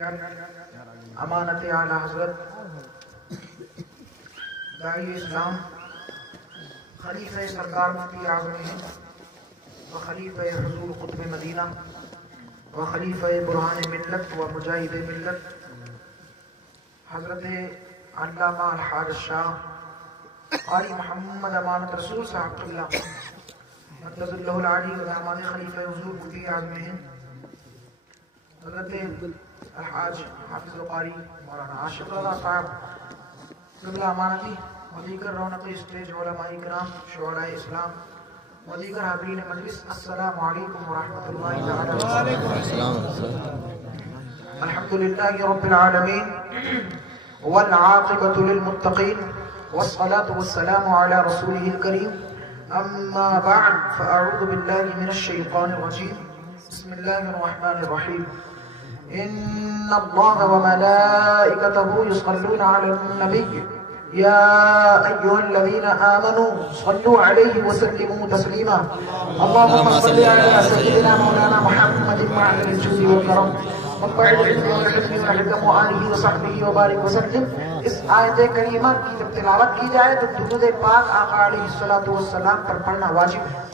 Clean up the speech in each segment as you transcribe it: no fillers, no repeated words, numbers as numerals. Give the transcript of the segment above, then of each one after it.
امانت اعلی حضرت داعی اسلام خلیفہ سرکار مفتی اعظم ہند و خلیفہ حضور قطب مدینہ و خلیفہ برہان ملت و مجاہد ملت حضرت علامہ الحاج شاہ قاری محمد امانت رسول صاحب اللہ مقدس اللہ العالی و داماد خلیفہ حضور مفتی اعظم ہند حضرت الحاج حافظ القاری مولانا عاشق رضا صاحب قبلہ امانتی و دیگر رونق اسٹیج علماء کرام شعراء اسلام و دیگر حاضرین مجلس، السلام علیکم ورحمۃ اللہ تعالی وبرکاتہ۔ الحمدللہ رب العالمین والعاقبۃ للمتقین والصلاة والسلام علی رسولہ الکریم، اما بعد فاعوذ باللہ من الشیطان الرجیم، بسم اللہ الرحمن الرحیم۔ ان اللہ وملائکته یصلون علی النبی یا ایها الذین آمنوا صلوا علیہ وسلموا تسلیما، اللهم صل علی سیدنا مولانا محمد وعلى الجود والکرم وقع العلم والحکم والحکم وآلہ وصحبہ وبارک وسلم۔ اس آیت کریمہ کی جب تلاوت کی جائے تو درود پاک آقا علیہ الصلوۃ والسلام پر پڑھنا واجب ہے۔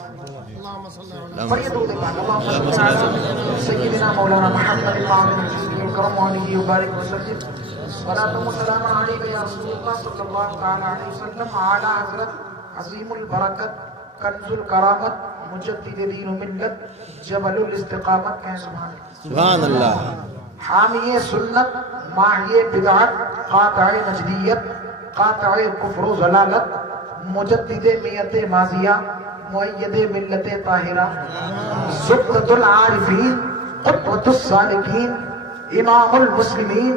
پڑھیے درود پاک، اللهم صل علی سیدنا مولانا محمد وعلى الجود والکرم وآلہ وبارک وسلم۔ صلاۃ و سلام علیک یا رسول اللہ صلی اللہ تعالی علیہ وسلم، اعلی حضرت عظیم البرکت کنز الکرامت مجدد دین و ملت جبل الاستقامت، کہیں سبحان اللہ، حامی سنت ماحی بدعت قاطع نجدیت قاطع کفر و ضلالت مجدد میت ماضیہ مؤید ملت طاہرہ زبدۃ العارفین قدوۃ السالکین امام المسلمین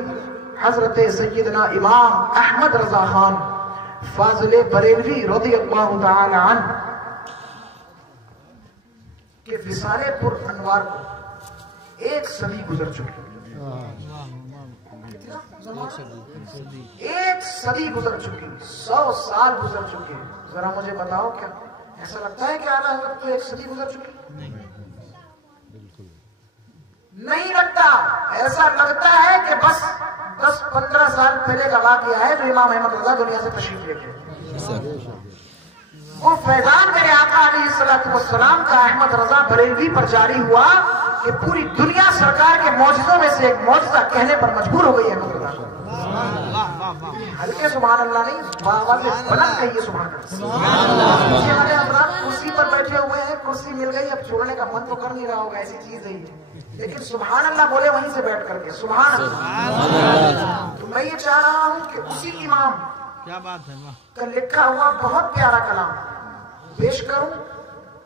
حضرت سیدنا امام احمد رضا خان فاضل بریلوی رضی اللہ تعالی عنہ کے وصال پر انوار کو ایک صدی گزر چکی، ایک صدی گزر چکی، 100 سال گزر چکے۔ ذرا مجھے بتاؤ، کیا ایسا لگتا ہے کہ اعلیٰ حضرت کو ایک صدی گزر چکی؟ نہیں لگتا، ایسا لگتا ہے کہ بس 10-15 سال پہلے کا واقعہ ہے جو امام احمد رضا دنیا سے تشریف لے گئے۔ وہ فیضان میرے آقا علیہ السلام کا احمد رضا بریلوی پر جاری ہوا کہ پوری دنیا سرکار کے معجزوں میں سے ایک معجزہ کہنے پر مجبور ہو گئی احمد رضا۔ ہلکے سبحان اللہ نہیں، آواز بلند کہیے سبحان اللہ۔ پیچھے والے حضرات کرسی پر بیٹھے ہوئے ہیں، کرسی مل گئی، اب چھوڑنے کا من تو کر نہیں رہا ہوگا، ایسی چیز ہے یہ، لیکن سبحان اللہ بولے وہیں سے بیٹھ کر کے سبحان اللہ۔ تو میں یہ چاہ رہا ہوں کہ اسی امام کا لکھا ہوا بہت پیارا کلام پیش کروں،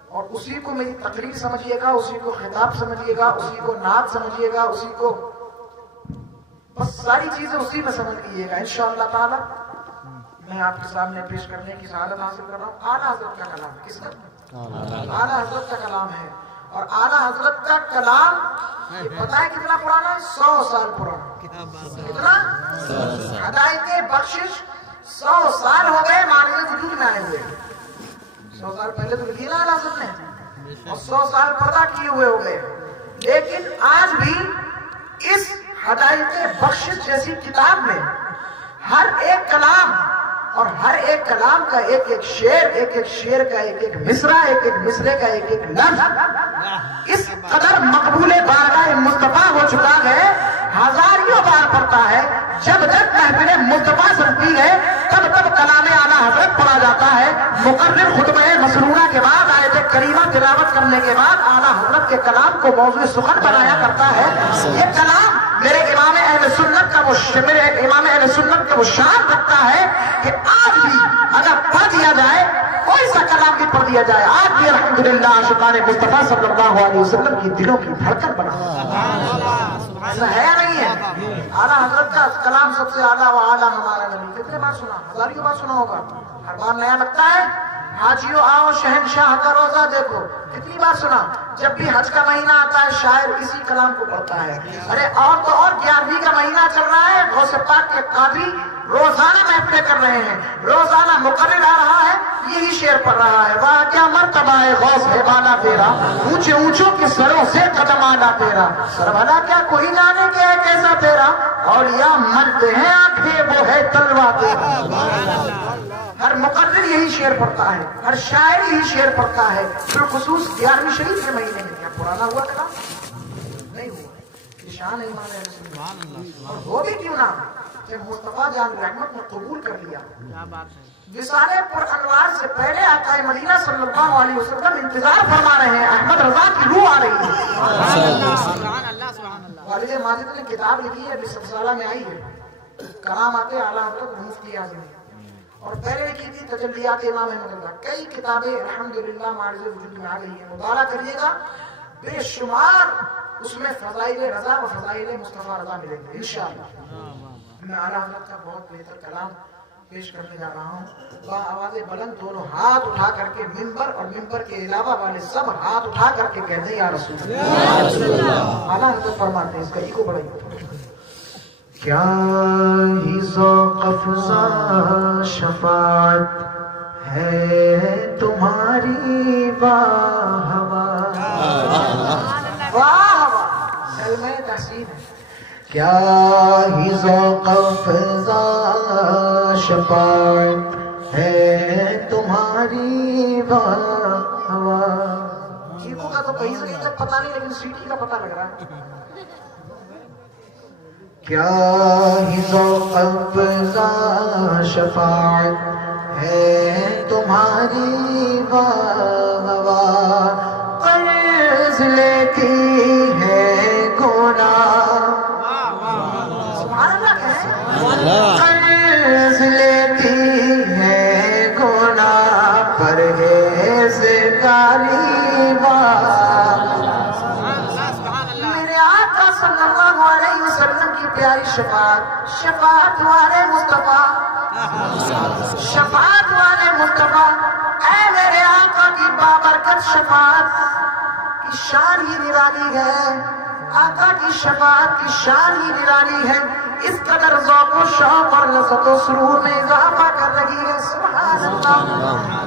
اور اسی کو میری تقریر سمجھیے گا، اسی کو خطاب سمجھیے گا، اسی کو نعت سمجھیے گا، اسی کو بس ساری چیزیں اسی میں سمجھ لیجیے گا انشاءاللہ تعالی۔ میں آپ کے سامنے پیش کرنے کی سعادت حاصل کر رہا ہوں۔ اعلیٰ حضرت کا کلام، کس کا؟ اعلیٰ حضرت کا کلام ہے، اور اعلیٰ حضرت کا کلام یہ پتہ ہے کتنا پرانا ہے؟ 100 سال پرانا۔ کتنا؟ ہدایت بخشش 100 سال ہو گئے معرض وجود میں آئے ہوئے۔ 100 سال پہلے تو لکھی نا اعلیٰ حضرت نے، اور 100 سال پردہ کیے ہوئے ہو گئے، لیکن آج بھی اس ہدایت بخشش جیسی کتاب میں ہر ایک کلام اور ہر ایک کلام کا ایک ایک شعر، ایک ایک شعر کا ایک ایک مصرع، ایک ایک مصرے کا ایک ایک لفظ اس قدر مقبول بارگاہ مصطفیٰ ہو چکا ہے، ہزاریوں بار پڑھتا ہے۔ جب جب محفل مصطفیٰ سنتی ہے تب تب کلام اعلیٰ حضرت پڑھا جاتا ہے۔ مقرر خطبہ مسنونہ کے بعد آیت کریمہ تلاوت کرنے کے بعد اعلیٰ حضرت کے کلام کو موضوع سخن بنایا کرتا ہے۔ یہ کلام میرے امام اہل سنت کا وہ شان رکھتا ہے کہ آج بھی اگر پڑھ دیا جائے، کوئی سا کلام بھی پڑھ دیا جائے، آج بھی الحمدللہ عاشقان مصطفیٰ صلی اللہ علیہ وسلم کی دلوں کی دھڑکن بنا ایسا ہے یا نہیں ہے؟ اعلیٰ حضرت کا کلام سب سے اعلیٰ و اعلیٰ ہمارا نبی، کتنے بار سنا؟ ہزاریوں بار سنا ہوگا، ہر بار نیا لگتا ہے۔ حاجیوں آؤ شہنشاہ کا روزہ دیکھو، کتنی بار سنا؟ جب بھی حج کا مہینہ آتا ہے شاعر اسی کلام کو پڑھتا ہے۔ ارے اور تو اور 11ویں کا مہینہ چل رہا ہے، غوث پاک کے قادری روزانہ محفلیں کر رہے ہیں، روزانہ مقرر آ رہا ہے، یہی شعر پڑھ رہا ہے۔ واہ کیا مرتبہ ہے غوث ہے بالا تیرا، اونچے اونچوں کے سروں سے قدم آنا تیرا، سربلا کیا کوئی جانے کہ ہے کیسا تیرا اولیاء ملتے ہیں آنکھیں وہ ہے تلوا تیرا. ہر مقرر یہی شعر پڑھتا ہے, ہر شاعر یہی شعر پڑھتا ہے. بالخصوص 11ویں شریف کے مہینے میں. کیا پرانا ہوا تھا؟ نہیں ہوا. شان ایمان ہے رسول. اور وہ بھی کیوں نہ جب مصطفیٰ جان رحمت نے قبول کر لیا. وصال پر انوار سے پہلے آقا مدینہ صلی اللہ علیہ وسلم انتظار فرما رہے ہیں. احمد رضا کی روح آ رہی ہے. والد ماجد نے کتاب لکھی ہے, ابھی سبسالہ میں آئی ہے, کرامات اعلیٰ حضرت مفتی اعظم, اور پہلے لکھی تھی تجلیات امام احمد رضا. کئی کتابیں الحمدللہ معرض وجود میں آ گئی ہیں, مطالعہ کریے گا, بے شمار اس میں فضائل رضا و فضائل مصطفیٰ رضا ملیں گے انشاءاللہ. میں اعلیٰ حضرت کا بہت بہتر کلام پیش کرنے جا رہا ہوں. با آواز بلند دونوں ہاتھ اٹھا کر کے ممبر اور ممبر کے علاوہ والے سب ہاتھ اٹھا کر کے کہتے ہیں یا رسول اللہ. اعلیٰ حضرت فرماتے ہیں, اس کا ایکو بڑھائی. کیا ہی ذوق افزا شفاعت ہے تمہاری, واہ واہ واہ واہ, کلمہ تحسین ہے. کیا ہی ذوق افزا شفاعت ہے تمہاری, واہ واہ. ایکو کا تو کہیں سے تک پتہ نہیں, لیکن سیٹی کا پتہ لگ رہا ہے. کیا ہی ذوق افزا شفاعت ہے تمہاری, واہ واہ. قرض لیتی ہے گناہ, قرض لیتی ہے گناہ, پرہیزگاری, میرے آقا صلی اللہ علیہ وسلم کی پیاری شفاعت, شفاعت والے مصطفیٰ, شفاعت والے مصطفیٰ. اے میرے آقا کی بابرکت شفاعت کی شان ہی نرالی ہے, آقا کی شفاعت کی شان ہی نرالی ہے. اس قدر ذوق و شوق اور لذت و سرور میں اضافہ کر رہی ہے. سبحان اللہ.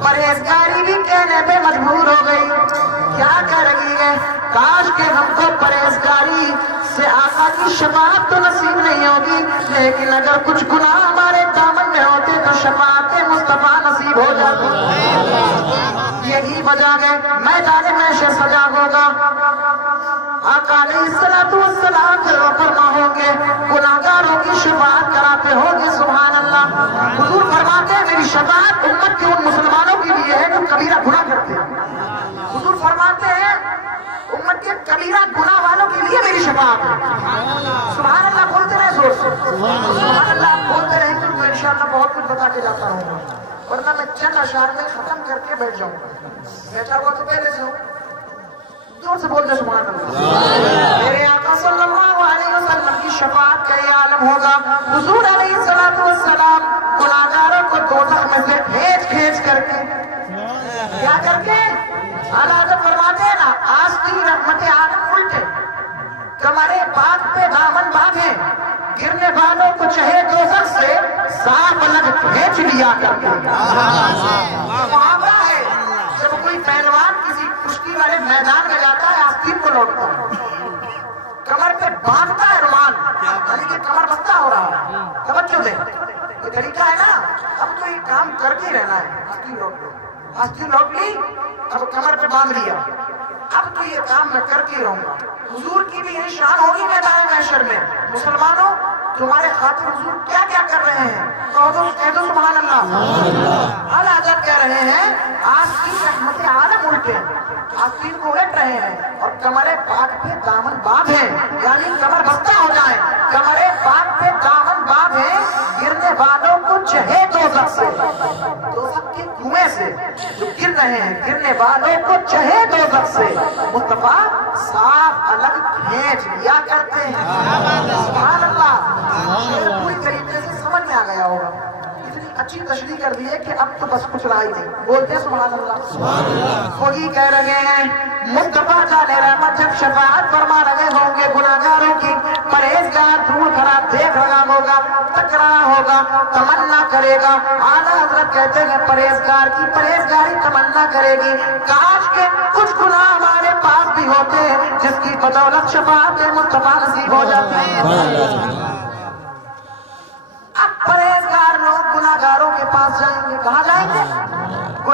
پرہیزگاری بھی کہنے پہ مجبور ہو گئی. کیا کہہ رہی ہے, کاش کہ ہم کو پرہیزگاری سے آقا کی شفاعت تو نصیب نہیں ہوگی, لیکن اگر کچھ گناہ ہمارے دامن میں ہوتے تو شفاعت مصطفیٰ نصیب ہو جاتی. یہی وجہ ہے میدان محشر سجا ہوگا, آقا علیہ السلام کے فرما ہوں گے, گناہگاروں کی شفاعت کراتے ہوں گے. سبحان اللہ. حضور فرماتے ہیں میری شفاعت امت کے ان مسلمانوں کے لیے ہے جو کبیرہ گناہ کرتے ہیں. حضور فرماتے ہیں امت کے کبیرہ گناہ والوں کے لیے میری شفاعت ہے. سبحان اللہ بولتے رہے زور سے, سبحان اللہ بولتے رہیں گے تو انشاءاللہ بہت کچھ بتا کے جاتا ہوں, ورنہ میں چند اشعار میں ختم کر کے بیٹھ جاؤں گا. بیٹھا ہوا تو پہلے سے ہوں, زور سے بولتے سبحان اللہ. میرے آقا صلی اللہ علیہ وسلم کی شفاعت کا یہ عالم ہوگا. حضور علیہ السلام گناہگاروں کو دوزخ میں سے کھینچ کر کے, کیا کر کے, اعلیٰ حضرت فرماتے ہیں نا, آستی رحمت عالم الٹے, کمرے پاک پہ دامن باندھے, گرنے والوں کو چہے دوزخ سے صاف الگ کھینچ لیا کر کے. محاورہ ہے, جب کوئی پہلوان کسی کشتی والے میدان میں جاتا ہے آستین کو لوٹتا ہے, کمر پہ باندھتا ہے رومال, یعنی کہ کمر بستہ ہو رہا ہے. توجہ دیں, یہ طریقہ ہے نا, اب تو یہ کام کر کے رہنا ہے. آستین لوٹ لی, آستین لوٹ لی, اب کمر پہ باندھ لیا, اب تو یہ کام میں کر کے رہوں گا. حضور کی بھی یہی شان ہوگی میدان محشر میں. مسلمانوں تمہارے خاطر حضور کیا کیا کر رہے ہیں, کہہ دو سبحان اللہ. اعلیٰ حضرت کہہ رہے ہیں آستین رحمت عالم الٹے, آستین کو الٹ رہے ہیں اور کمرے پاک پہ دامن باندھیں, یعنی کمر بستہ ہو جائیں. کمرے پاک پہ دامن باندھیں, گرنے والوں کو چہے دوزخ سے, دوزخ کے کنویں سے جو گر رہے ہیں, گرنے والوں کو چہے دوزخ سے مصطفیٰ صاف الگ کھینچ لیا کرتے ہیں. سبحان اللہ. شعر پوری طریقے سے سمجھ میں آ گیا ہوگا, اتنی اچھی تشریح کر دی ہے کہ اب تو بس کچھ رہا ہی نہیں. بولتے سبحان اللہ. وہی کہہ رہے ہیں مصطفیٰ جان رحمت جب شفاعت فرما رہے ہوں گے گناہگاروں کی, پرہیزگار دور کھڑا دیکھ رہا ہوگا, تک رہا ہوگا, تمنا کرے گا. اعلیٰ حضرت کہتے ہیں پرہیزگار کی پرہیزگاری تمنا کرے گی, کاش کے کچھ گناہ ہمارے پاس بھی ہوتے جس کی بدولت شفاعت مصطفیٰ نصیب ہو جاتی ہے.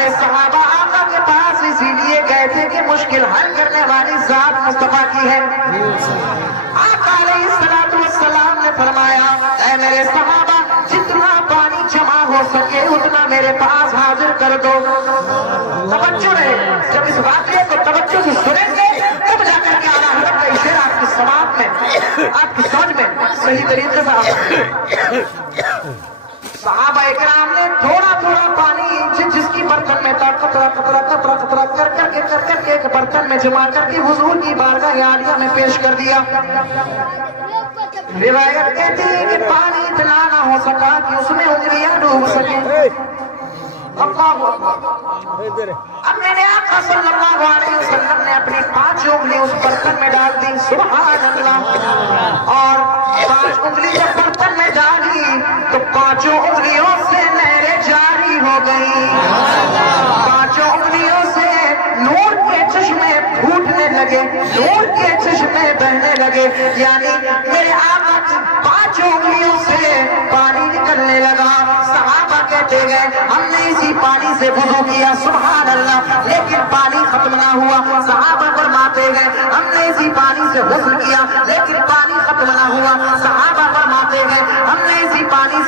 سارے صحابہ آقا کے پاس اسی لیے گئے تھے کہ مشکل حل کرنے والی ذات مصطفیٰ کی ہے. آقا علیہ السلام نے فرمایا اے میرے صحابہ جتنا پانی جمع ہو سکے اتنا میرے پاس حاضر کر دو. توجہ رہے، جب اس واقعے کو توجہ سے سنیں گے تب جا کر کے اعلیٰ حضرت کا اشارہ آپ کی سماعت میں، آپ کی سمجھ میں صحیح طریقے سے آ. صحابہ اکرام نے تھوڑا تھوڑا پانی جس کی برتن میں تھا قطرہ قطرہ قطرہ قطرہ کر کے ایک برتن میں جمع کر کے حضور کی بارگاہ عالیہ میں پیش کر دیا. روایت کہتی ہے کہ پانی اتنا نہ ہو سکا کہ اس میں انگلیاں ڈوب سکیں. اب میرے آقا صلی اللہ علیہ وسلم نے اپنی 5 انگلی اس برتن میں ڈال دی. سبحان اللہ. اور 5 انگلی جب برتن میں ڈالی تو 5 انگلیوں سے نہریں جاری ہو گئی. 5 انگلیوں سے نور کے چشمے پھوٹنے لگے، نور کے چشمے بہنے لگے. یعنی میرے آقا کی 5 انگلیوں سے پانی نکلنے لگا. صحابہ کہتے گئے ہم نے اسی پانی سے وضو کیا. سبحان اللہ. لیکن پانی ختم نہ ہوا. صحابہ فرماتے گئے ہم نے اسی پانی سے غسل کیا لیکن پانی ختم نہ ہوا. صحابہ فرماتے گئے ہم نے اسی پانی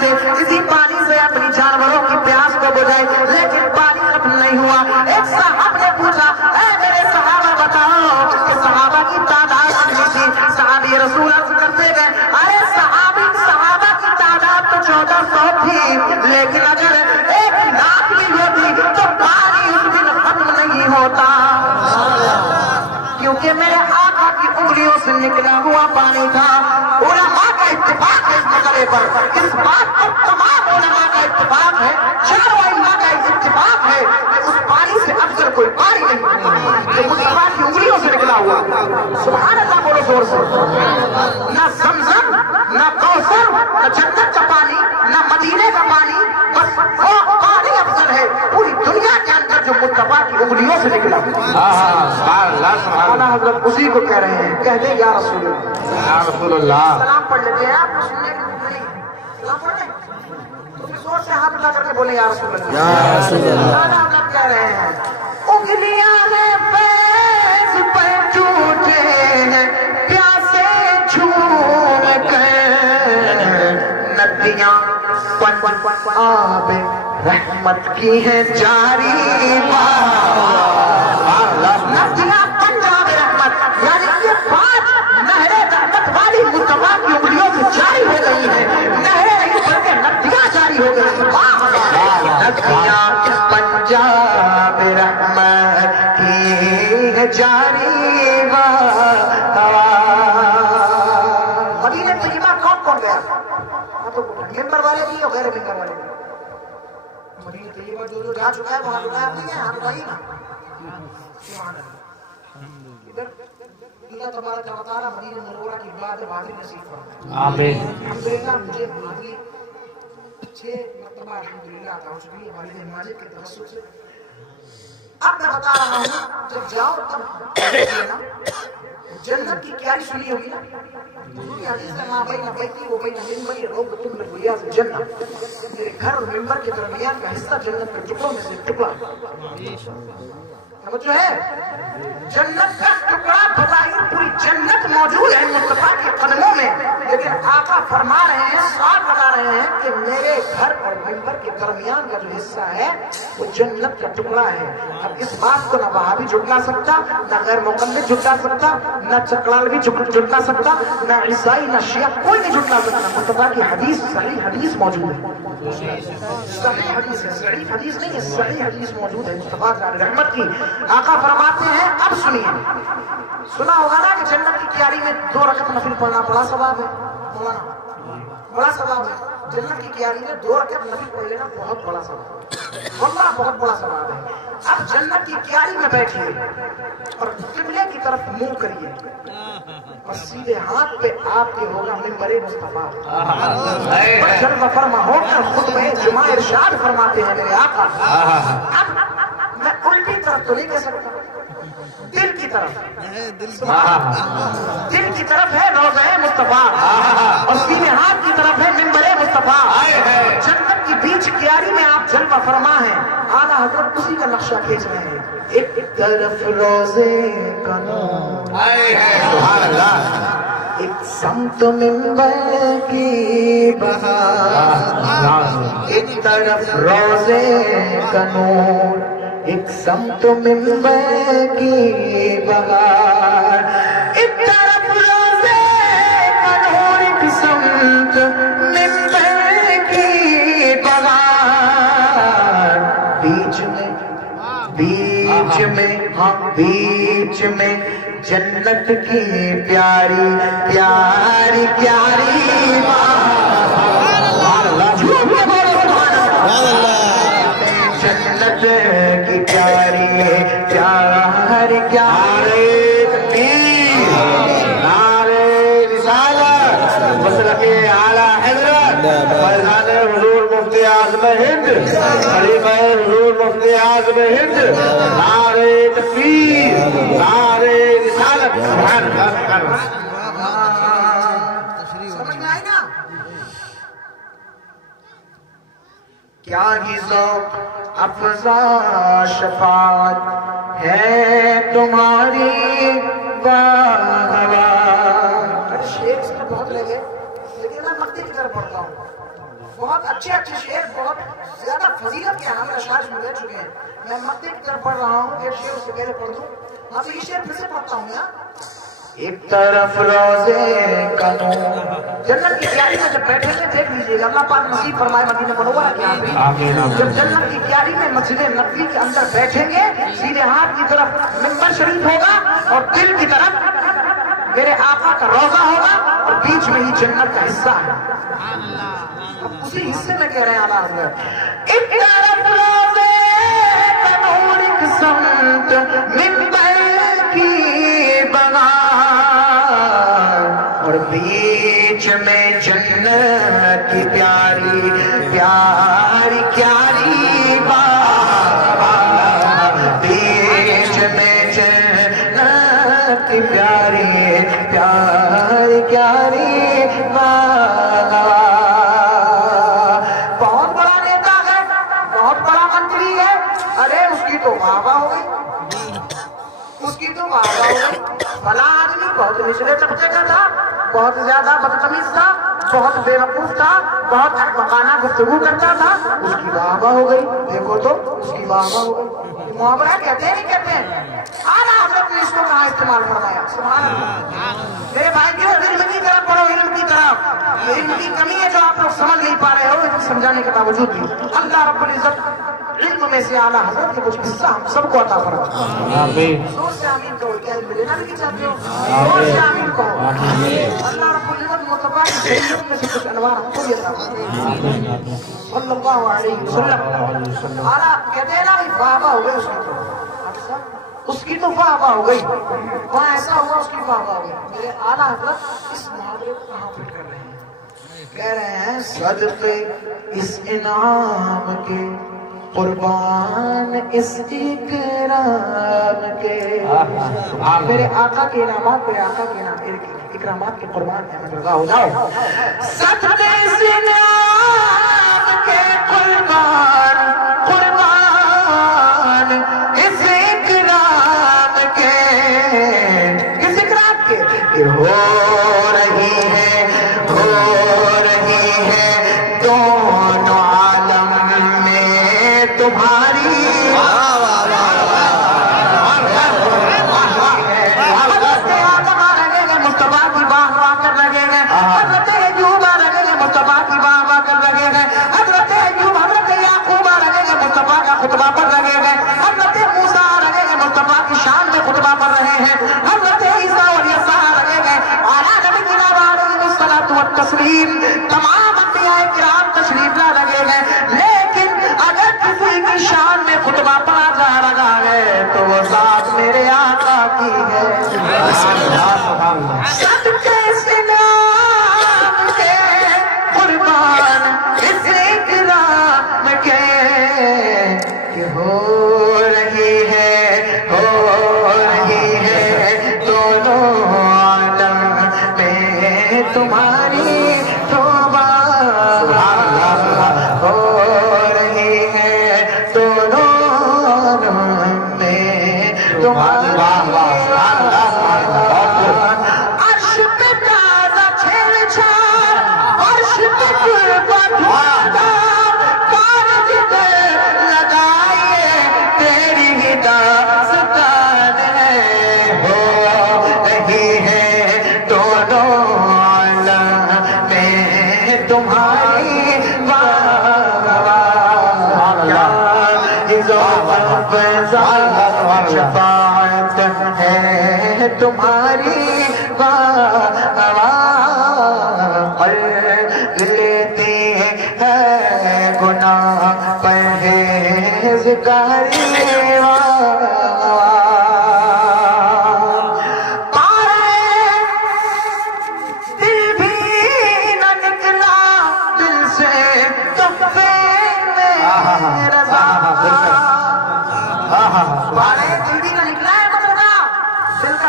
سے اپنی جانوروں کی پیاس کو بجھائی لیکن پانی ختم نہیں ہوا. ایک صاحب نے پوچھا اے میرے صحابہ بتاؤ کہ صحابہ کی تعداد کتنی تھی؟ صحابی رسول عرض کرتے گئے ارے صحابہ کی تعداد تو 1400 تھی لیکن اگر 1 لاکھ بھی ہوتی تو پانی اس دن ختم نہیں ہوتا کیونکہ میرے آقا کی انگلیوں سے نکلا ہوا پانی تھا. علماء کا اتفاق ہے اس مسئلے پر، اس بات پر تمام علماء کا اتفاق ہے، چاروں ائمہ کا اتفاق ہے کہ اس پانی سے افضل کوئی پانی نہیں جو مصطفیٰ کی انگلیوں سے نکلا ہوا. سبحان اللہ بولو زور سے. نہ زمزم، نہ کوثر، نہ جنت کا پانی، نہ مدینے کا پانی، بس وہ پانی افضل ہے پوری دنیا کے اندر جو مصطفیٰ کی انگلیوں سے نکلا. اعلیٰ حضرت اسی کو کہہ رہے ہیں. کہہ دیں یا رسول اللہ، یا رسول اللہ. سلام پڑھ لیتے ہیں. آپ کو سننے کی سلام پڑھ لیں تو پھر زور سے ہاتھ اٹھا کر کے بولیں یا رسول اللہ، یا رسول اللہ. اعلیٰ حضرت کہہ رہے ہیں انگلیاں میں فیض پر ٹوٹے ہیں پیاسے جھوم کر ندیاں آب رحمت کی ہے جاری. ندیاں پنجاب رحمت یعنی یہ 5 نہریں رحمت والی مصطفیٰ کی انگلیوں سے جاری ہو گئی ہے. نہریں نہیں بلکہ ندیاں جاری ہو گئی. ندیاں پنجاب رحمت کی ہے جاری. مدینہ طیبہ کون گیا؟ ممبر والے بھی اور غیر ممبر والے بھی. مدینہ طیبہ جو جا چکا ہے وہاں رکایا نہیں ہے. ہم بھائی نا ادھر اللہ تبارک و تعالیٰ مدینہ منورہ کی بات حاضری نصیب فرمائے. آمین. الحمدللہ مجھے حاضری 6 مرتبہ الحمدللہ عطا ہو چکی ہے والد ماجد کے توسط سے. اب میں بتا رہا ہوں جب جاؤ تب جنت کی کیاری سنی ہوگی نا. حدیث ہے ماں بین بیتی و بین منبری روضۃ من ریاض الجنہ. میرے گھر اور منبر کے درمیان کا حصہ جنت کے ٹکڑوں میں سے ٹکڑا جو ہے جنت کا ٹکڑا. بتائیے پوری جنت موجود ہے مصطفیٰ کے قدموں میں لیکن آقا فرما رہے ہیں، ساتھ بتا رہے ہیں کہ میرے گھر اور منبر کے درمیان کا جو حصہ ہے وہ جنت کا ٹکڑا ہے. اب اس بات کو نہ وہابی جھٹلا سکتا، نہ غیر مقلد جھٹلا سکتا، نہ چکلالوی جھٹلا سکتا، نہ عیسائی نہ شیعہ کوئی نہیں جھٹلا سکتا. مصطفیٰ کی حدیث صحیح حدیث موجود ہے. صحیح حدیث ہے، صحیح حدیث نہیں ہے، صحیح حدیث موجود ہے مصطفیٰ کی رحمت کی. آقا فرماتے ہیں اب سنیے. سنا ہوگا نا کہ جنت کی کیاری میں 2 رکعت نفل پڑھنا بڑا ثواب ہے. مولانا بڑا ثواب ہے. جنت کی کیاری میں 2 رکعت نفل پڑھ لینا بہت بڑا ثواب ہے، واللہ بہت بڑا ثواب ہے. اب جنت کی کیاری میں بیٹھیے اور قبلے کی طرف منہ کریے اور سیدھے ہاتھ پہ آپ کے ہوگا منبر مصطفیٰ. جلوہ فرما ہو کر خطبہ جمعہ ارشاد فرماتے ہیں میرے آقا. اب میں الٹی طرف تو نہیں کہہ سکتا، دل کی طرف، دل کی طرف ہے روضہ مصطفیٰ اور سینے ہاتھ کی طرف ہے منبر مصطفیٰ. جنت کی بیچ کیاری میں آپ جلوہ فرما ہیں. اعلیٰ حضرت اسی کا نقشہ کھینچ رہے ہیں. ایک طرف روزے کا نور، سبحان اللہ. ایک سمت منبر کی بہار، ایک طرف روزے کا نور، ایک سمت منبر کی بہار. ایک طرف روزے کا نور، ایک سمت منبر کی بہار. بیچ میں جنت کی پیاری پیاری پیاری جنت کی پیاری پیاری پیاری نعرے رسالت مسلک اعلی حضرت فرزند حضور مفتی اعظم ہند، خلیفہ حضور مفتی اعظم ہند، نعرے تکبیر، نعرے رسالت. سبحان اللہ. سمجھ میں آئی نا؟ کیا ہی ذوق افزا شفاعت ہے تمہاری واہ واہ. شعر اس میں بہت لگے لیکن میں مکتے کی طرف پڑھتا ہوں. بہت اچھے اچھے شعر بہت زیادہ فضیلت کے ہمیں اشعار میں رہ چکے ہیں. میں مکتے کی طرف پڑھ رہا ہوں. ایک شعر اس سے پہلے پڑھ دوں. اب یہ شعر پھر سے پڑھتا ہوں. یہاں ایک طرف روزے کا نور، جنت کی کیاری میں جب بیٹھیں گے دیکھ لیجیے گا. اللہ پاک نصیب فرمائے مدینہ منورہ کے آمین. جب جنت کی کیاری میں مسجد نبوی کے اندر بیٹھیں گے، سیدھے ہاتھ کی طرف منبر شریف ہوگا اور دل کی طرف میرے آقا کا روزہ ہوگا اور بیچ میں ہی جنت کا حصہ ہے. اب اسی حصے میں کہہ رہے ہیں اعلیٰ حضرت. ایک طرف روزے کا نور، ایک سمت منبر کی بہار، اور بیچ میں جنت کی پیاری پیاری پیاری بہار. بیچ میں جنت کی پیاری پیاری پیاری بہار. بہت بڑا نیتا ہے، بہت بڑا منتری ہے. ارے اس کی تو واہ واہ ہو گئی، اس کی تو واہ واہ ہو گئی. بھلا آدمی بہت نچلے طبقے کا تھا، بہت زیادہ بدتمیز تھا، بہت بے وقوف تھا، بہت احمقانہ گفتگو کرتا تھا. اس کی واہ واہ ہو گئی. دیکھو تو اس کی واہ واہ ہو گئی. محاورہ کہتے ہیں نہیں کہتے ہیں؟ اعلیٰ حضرت نے اس کو کہاں استعمال فرمایا. سبحان اللہ. میرے بھائی کی علم کی طرف پڑھو، علم کی طرف. علم کی کمی ہے جو آپ لوگ سمجھ نہیں پا رہے ہو، سمجھانے کے باوجود بھی اللہ رب العزت علم میں سے اعلیٰ حضرت کے کچھ حصہ ہم سب کو عطا فرمائے. آمین. زور سے آمین کہو. کیا علم لینا نہیں چاہتے ہو؟ زور سے آمین کہو. اللہ رب العزت مصطفیٰ کی شریعت میں سے کچھ انوار ہم کو بھی عطا فرمائے. صلی اللہ علیہ وسلم. اعلیٰ کہتے ہیں نا واہ واہ ہو گئی اس کی تو، اس کی تو واہ واہ ہو گئی. وہاں ایسا ہوا اس کی واہ واہ ہو گئی. میرے اعلیٰ حضرت اس محاورے کو کہاں فٹ کر رہے ہیں؟ کہہ رہے ہیں صدقے اس انعام کے، قربان اس اکرام کے. میرے آقا کے انعامات، میرے آقا کے اکرامات کے قربان ہیں. میں رضا ہو جاؤ. صدقے اس انعام کے، قربان قربان اس اکرام کے. کس اکرام کے؟ کہ ہو رہی ہے، ہو رہی ہے دونوں عالم میں تمہاری. حضرت آدم لگے گا مصطفیٰ کی واہ واہ کر لگے گا. حضرت ایوب لگے گا مصطفیٰ کی واہ واہ کر لگے گا. حضرت ایوب، حضرت یعقوب لگے گا مصطفیٰ کا خطبہ پر لگے گا. حضرت موسیٰ لگے گا مصطفیٰ کی شان میں خطبہ پر رہے ہیں. حضرت عیسیٰ اور یسوع لگے گا اعلیٰ نبی کی الصلاۃ والتسلیم. تمام انبیاء کرام تشریف لا لگے گئے. لیکن اگر کسی کی شان میں خطبہ پڑھا جا رہا ہے تو وہ ذات میرے آقا کی ہے. صدقے اس نام کے، قربان اس اکرام کے. کہ ہو رہی ہے، ہو رہی ہے دونوں عالم میں تمہاری توبہ. ہو رہی ہے دونوں تمہاری شفاعت ہے تمہاری لیتی ہے گناہ پرہیزگاری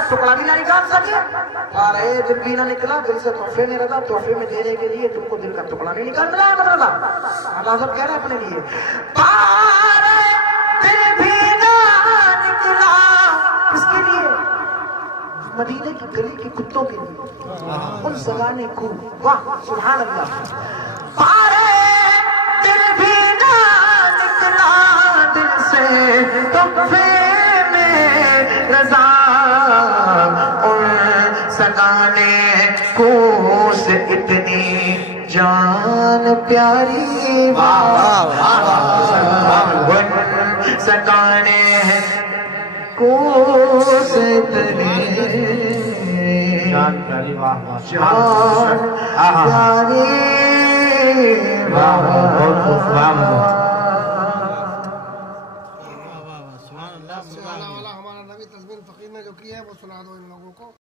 ٹکڑا بھی نہ نکال سکے دل بھی نہ نکلا دل سے تحفے میں رضا تحفے میں دینے کے لیے تم کو دل کا ٹکڑا نہیں نکال ملا ہے مطلب اللہ سب کہہ رہے اپنے لیے دل بھی نہ نکلا کس کے لیے مدینے کی گلی کے کتوں کے لیے ان زبانے کو واہ سبحان اللہ دل بھی نہ نکلا دل سے تحفے میں رضا سگانے کو سے اتنی جان پیاری سگانے کو سے اتنی جان پیاری ہمارا نبی تسبیح فقیر نے جو کی ہے وہ سنا دو ان لوگوں کو.